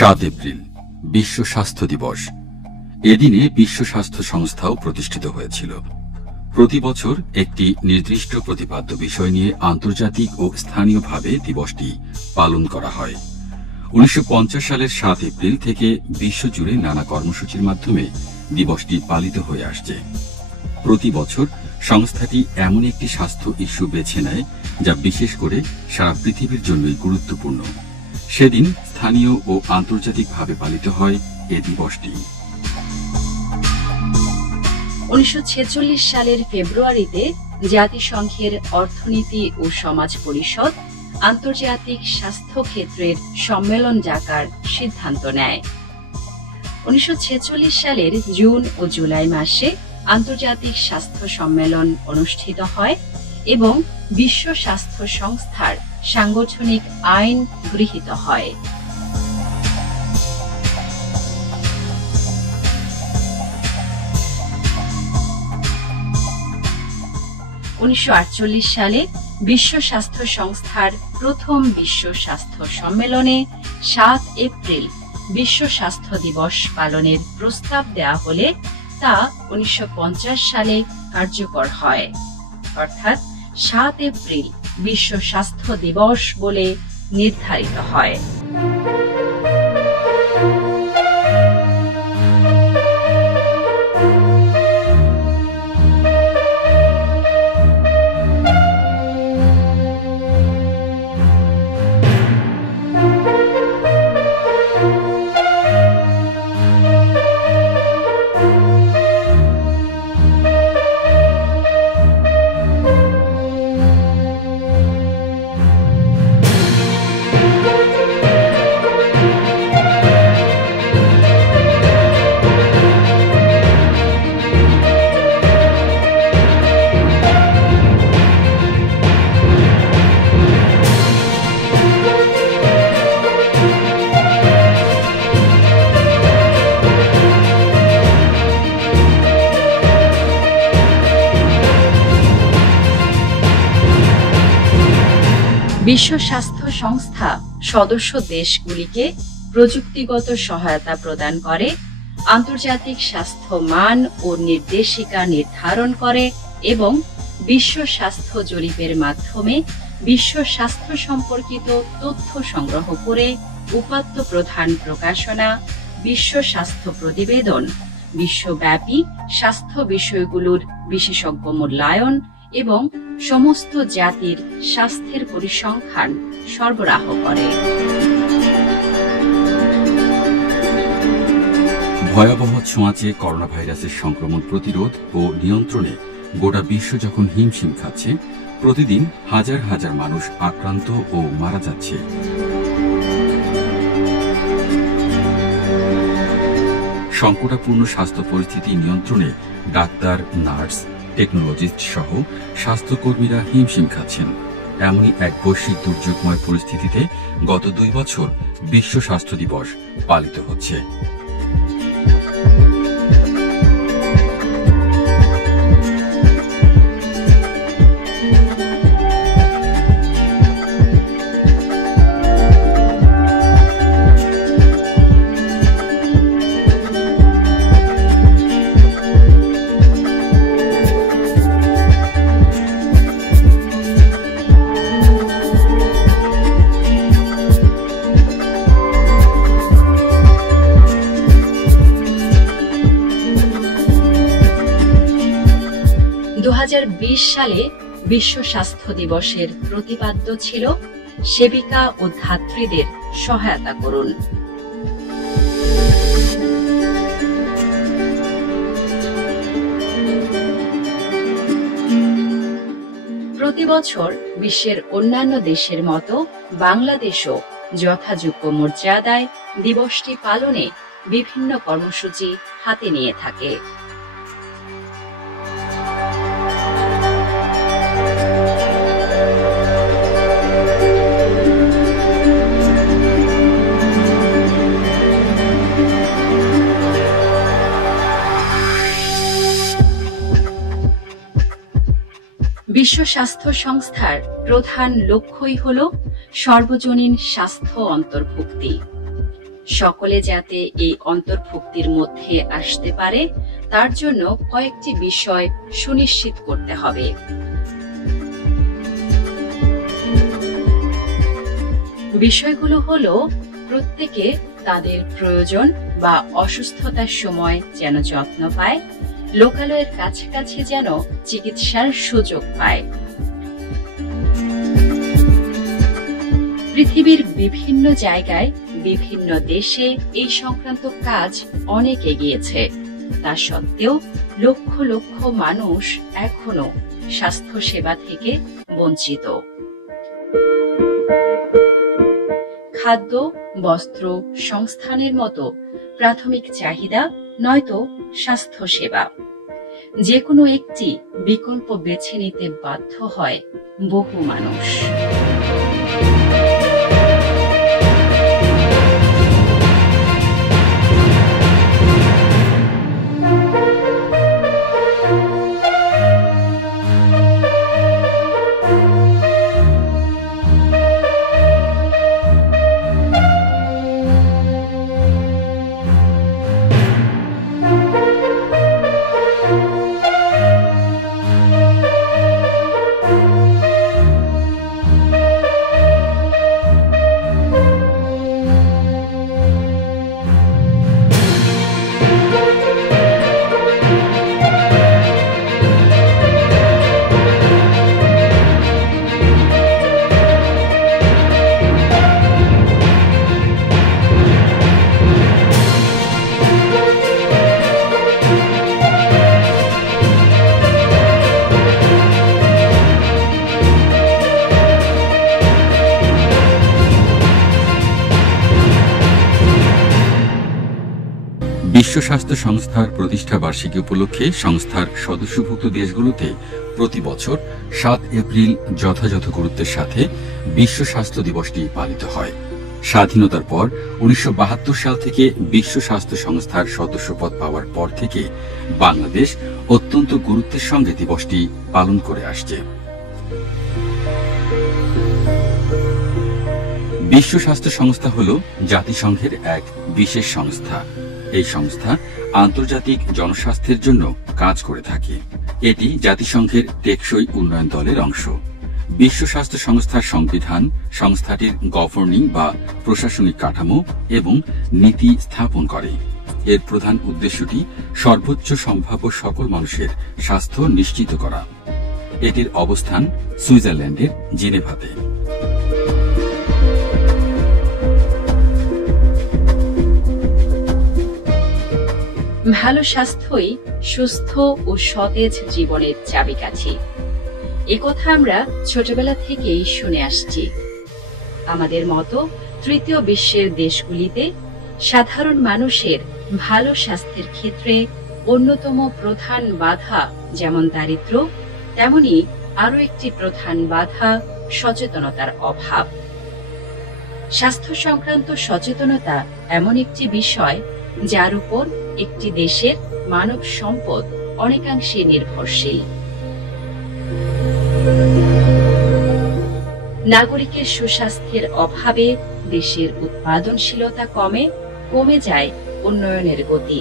7 April বিশ্ব স্বাস্থ্য দিবস। এদিনে বিশ্ব স্বাস্থ্য সংস্থাও প্রতিষ্ঠিত হয়েছিল। প্রতি বছর একটি নির্দিষ্ট প্রতিপাদ্য বিষয় নিয়ে আন্তর্জাতিক ও স্থানীয়ভাবে দিবসটি পালন করা হয়। 1950 সালের 7 এপ্রিল থেকে বিশ্বজুড়ে নানা কর্মসূচির মাধ্যমে দিবসটি পালিত হয়ে আসছে। প্রতি বছর সংস্থাটি এমন একটি স্বাস্থ্য ইস্যু বেছে নেয় যা বিশেষ করে সারা পৃথিবীর জন্যই গুরুত্বপূর্ণ। সেদিন স্থানীয় ও আন্তর্জাতিকভাবে পালিত হয় এ দিবসটি। 1946 সালের ফেব্রুয়ারিতে জাতিসংঘের অর্থনীতি ও সমাজ পরিষদ আন্তর্জাতিক স্বাস্থ্য ক্ষেত্রের সম্মেলন ডাকার সিদ্ধান্ত নেয়। 1946 সালের জুন ও জুলাই মাসে আন্তর্জাতিক স্বাস্থ্য সম্মেলন অনুষ্ঠিত হয় এবং বিশ্ব স্বাস্থ্য সংস্থার সাংগঠনিক আইন গৃহীত হয়। 1948 সালে বিশ্ব স্বাস্থ্য সংস্থার প্রথম বিশ্ব স্বাস্থ্য সম্মেলনে 7 এপ্রিল বিশ্ব স্বাস্থ্য দিবস পালনের প্রস্তাব দেয়া হলে তা 1950 সালে কার্যকর হয়। অর্থাৎ 7 এপ্রিল বিশ্ব স্বাস্থ্য দিবস বলে নির্ধারিত হয়। বিশ্ব স্বাস্থ্য সংস্থা সদস্য দেশগুলিকে প্রযুক্তিগত সহায়তা প্রদান করে, আন্তর্জাতিক স্বাস্থ্য মান ও নির্দেশিকা নির্ধারণ করে এবং বিশ্ব স্বাস্থ্য জরিপের মাধ্যমে বিশ্ব স্বাস্থ্য সম্পর্কিত তথ্য সংগ্রহ করে উপাত্ত প্রধান প্রকাশনা, বিশ্ব স্বাস্থ্য প্রতিবেদন, বিশ্বব্যাপী স্বাস্থ্য বিষয়গুলোর বিশেষজ্ঞ মূল্যায়ন এবং সমস্ত জাতির স্বাস্থ্যের পরিসংখ্যান সরবরাহ করে। ভয়াবহ ছোঁয়াচে করোনা ভাইরাসের সংক্রমণ প্রতিরোধ ও নিয়ন্ত্রণে গোটা বিশ্ব যখন হিমশিম খাচ্ছে, প্রতিদিন হাজার হাজার মানুষ আক্রান্ত ও মারা যাচ্ছে। সংকটাপূর্ণ স্বাস্থ্য পরিস্থিতি নিয়ন্ত্রণে ডাক্তার, নার্স, টেকনোলজিস্ট সহ স্বাস্থ্যকর্মীরা হিমশিম খাচ্ছেন। এমনই এক বৈশ্বিক দুর্যোগময় পরিস্থিতিতে গত 2 বছর বিশ্ব স্বাস্থ্য দিবস পালিত হচ্ছে। সালে বিশ্ব স্বাস্থ্য দিবসের প্রতিপাদ্য ছিল সেবিকা ও ধাত্রীদের সহায়তা করুন। প্রতি বছর বিশ্বের অন্যান্য দেশের মতো বাংলাদেশও যথাযোগ্য মর্যাদায় দিবসটি পালনে বিভিন্ন কর্মসূচি হাতে নিয়ে থাকে। বিশ্ব স্বাস্থ্য সংস্থার প্রধান লক্ষ্যই হল সর্বজনীন স্বাস্থ্য অন্তর্ভুক্তি। সকলে যাতে এই অন্তর্ভুক্তির মধ্যে আসতে পারে তার জন্য কয়েকটি বিষয় সুনিশ্চিত করতে হবে। বিষয়গুলো হলো, প্রত্যেকে তাদের প্রয়োজন বা অসুস্থতার সময় যেন যত্ন পায়, লোকালয়ের কাছাকাছি যেন চিকিৎসার সুযোগ পায়। পৃথিবীর বিভিন্ন জায়গায় বিভিন্ন দেশে এই সংক্রান্ত কাজ অনেক এগিয়েছে। তা সত্ত্বেও লক্ষ লক্ষ মানুষ এখনো স্বাস্থ্য সেবা থেকে বঞ্চিত। খাদ্য, বস্ত্র, সংস্থানের মতো প্রাথমিক চাহিদা নয়তো স্বাস্থ্য সেবা, যে কোনো একটি বিকল্প বেছে নিতে বাধ্য হয় বহু মানুষ। বিশ্ব স্বাস্থ্য সংস্থার প্রতিষ্ঠা বার্ষিকী উপলক্ষে সংস্থার সদস্যভুক্ত দেশগুলোতে প্রতি বছর 7 এপ্রিল যথাযথ গুরুত্বের সাথে বিশ্ব স্বাস্থ্য দিবসটি পালিত হয়। স্বাধীনতার পর 1972 সাল থেকে বিশ্ব স্বাস্থ্য সংস্থার সদস্যপদ পাওয়ার পর থেকে বাংলাদেশ অত্যন্ত গুরুত্বের সঙ্গে দিবসটি পালন করে আসছে। বিশ্ব স্বাস্থ্য সংস্থা হল জাতিসংঘের এক বিশেষ সংস্থা। এই সংস্থা আন্তর্জাতিক জনস্বাস্থ্যের জন্য কাজ করে থাকে। এটি জাতিসংঘের টেকসই উন্নয়ন দলের অংশ। বিশ্ব স্বাস্থ্য সংস্থার সংবিধান সংস্থাটির গভর্নিং বা প্রশাসনিক কাঠামো এবং নীতি স্থাপন করে। এর প্রধান উদ্দেশ্যটি সর্বোচ্চ সম্ভাব্য সকল মানুষের স্বাস্থ্য নিশ্চিত করা। এটির অবস্থান সুইজারল্যান্ডের জেনেভাতে। ভালো স্বাস্থ্যই সুস্থ ও সতেজ জীবনের চাবিকাঠি। একথা আমরা ছোটবেলা থেকেই শুনে আসছি। আমাদের মতো তৃতীয় বিশ্বের দেশগুলিতে সাধারণ মানুষের ভালো স্বাস্থ্যের ক্ষেত্রে অন্যতম প্রধান বাধা যেমন দারিদ্র্য, তেমনি আরো একটি প্রধান বাধা সচেতনতার অভাব। স্বাস্থ্য সংক্রান্ত সচেতনতা এমন একটি বিষয় যার উপর একটি দেশের মানব সম্পদ অনেকাংশে নির্ভরশীল। নাগরিকের সুস্বাস্থ্যের অভাবে দেশের উৎপাদনশীলতা কমে যায় উন্নয়নের গতি।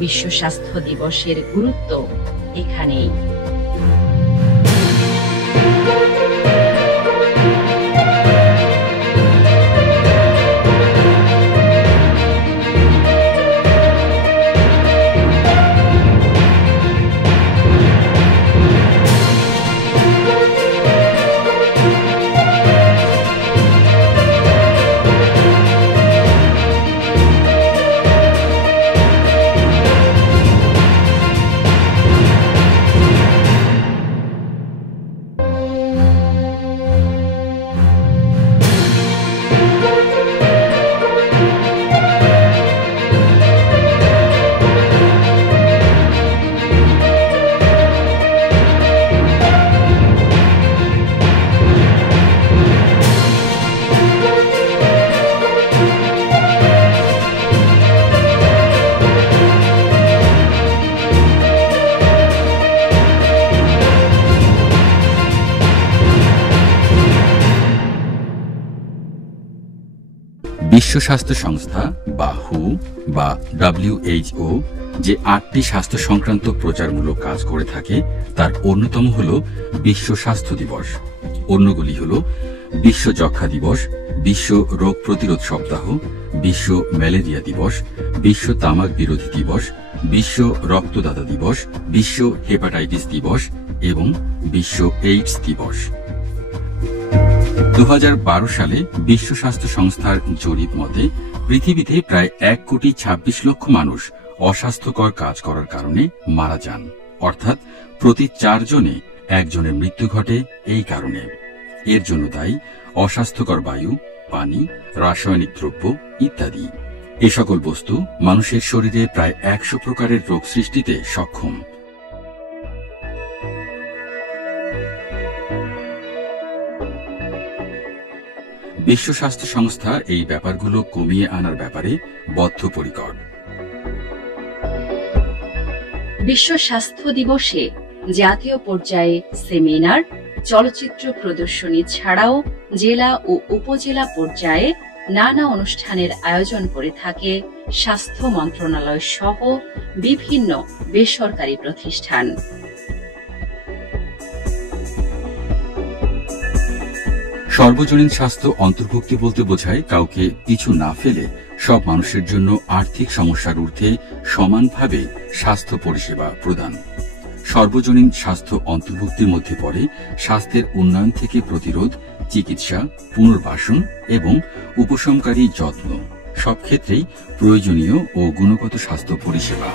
বিশ্ব স্বাস্থ্য দিবসের গুরুত্ব এখানেই। বিশ্ব স্বাস্থ্য সংস্থা বা হু বা WHO যে 8টি স্বাস্থ্য সংক্রান্ত প্রচারমূলক কাজ করে থাকে তার অন্যতম হল বিশ্ব স্বাস্থ্য দিবস। অন্যগুলি হল বিশ্ব যক্ষ্মা দিবস, বিশ্ব রোগ প্রতিরোধ সপ্তাহ, বিশ্ব ম্যালেরিয়া দিবস, বিশ্ব তামাক বিরোধী দিবস, বিশ্ব রক্তদাতা দিবস, বিশ্ব হেপাটাইটিস দিবস এবং বিশ্ব এইডস দিবস। 2012 সালে বিশ্ব স্বাস্থ্য সংস্থার জরিপ মতে পৃথিবীতে প্রায় 1,26 লক্ষ মানুষ অস্বাস্থ্যকর কাজ করার কারণে মারা যান, অর্থাৎ প্রতি 4 জনে 1 জনের মৃত্যু ঘটে এই কারণে। এর জন্য দায়ী অস্বাস্থ্যকর বায়ু, পানি, রাসায়নিক দ্রব্য ইত্যাদি। এ সকল বস্তু মানুষের শরীরে প্রায় 100 প্রকারের রোগ সৃষ্টিতে সক্ষম। বিশ্ব স্বাস্থ্য সংস্থা এই ব্যাপারগুলো কমিয়ে আনার ব্যাপারে বদ্ধপরিকর। বিশ্ব স্বাস্থ্য দিবসে জাতীয় পর্যায়ে সেমিনার, চলচ্চিত্র প্রদর্শনী ছাড়াও জেলা ও উপজেলা পর্যায়ে নানা অনুষ্ঠানের আয়োজন করে থাকে স্বাস্থ্য মন্ত্রণালয় সহ বিভিন্ন বেসরকারি প্রতিষ্ঠান। সর্বজনীন স্বাস্থ্য অন্তর্ভুক্তি বলতে বোঝায় কাউকে পিছু না ফেলে সব মানুষের জন্য আর্থিক সমস্যার ঊর্ধ্বে সমানভাবে স্বাস্থ্য পরিষেবা প্রদান। সর্বজনীন স্বাস্থ্য অন্তর্ভুক্তির মধ্যে পড়ে স্বাস্থ্যের উন্নয়ন থেকে প্রতিরোধ, চিকিৎসা, পুনর্বাসন এবং উপশমকারী যত্ন, সব ক্ষেত্রেই প্রয়োজনীয় ও গুণগত স্বাস্থ্য পরিষেবা।